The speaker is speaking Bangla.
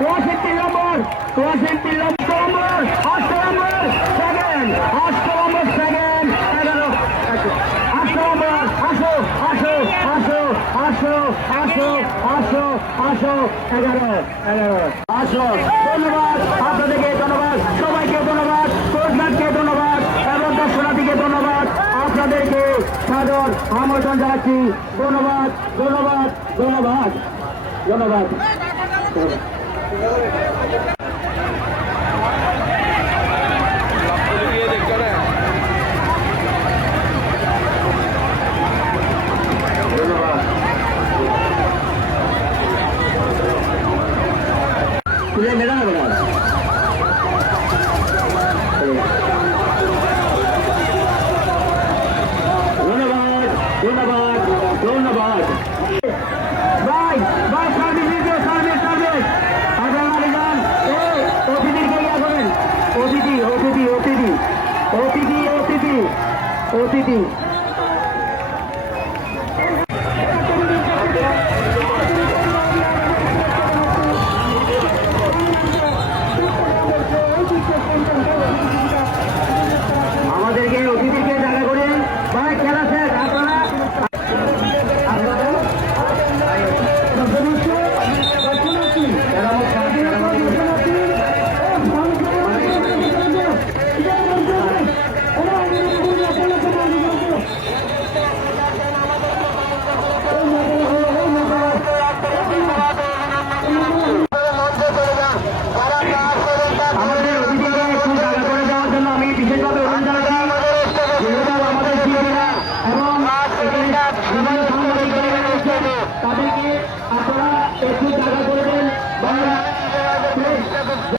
63 নম্বর 63 নম্বর 8 নম্বর সেকেন্ড 8 নম্বর সেকেন্ড 11 8 নম্বর আসো আসো আসো আসো আসো আসো আসো 11 আসো। ধন্যবাদ আপনাদেরকে, ধন্যবাদ সবাইকে, ধন্যবাদ কোচম্যানকে ধন্যবাদ এবং দর্শনার্থীকে ধন্যবাদ। আপনাদেরকে সাদর আমন্ত্রণ জানাচ্ছি। ধন্যবাদ ধন্যবাদ ধন্যবাদ ধন্যবাদ। তুলে মেলা হবে না। ধন্যবাদ ধন্যবাদ ধন্যবাদ। ভাই ভাই সার্ভিস দিতে সার্ভিস সার্ভিস আপনার মালিকান অতিথিকে ইয়া করেন। অতিথি অতিথি অতিথি অতিথি অতিথি অতিথি আমাদেরকে অতিথিকে জায়গা করে ভাই খেলা শেষ। আপনারা তাদেরকে আপনারা একটু জায়গা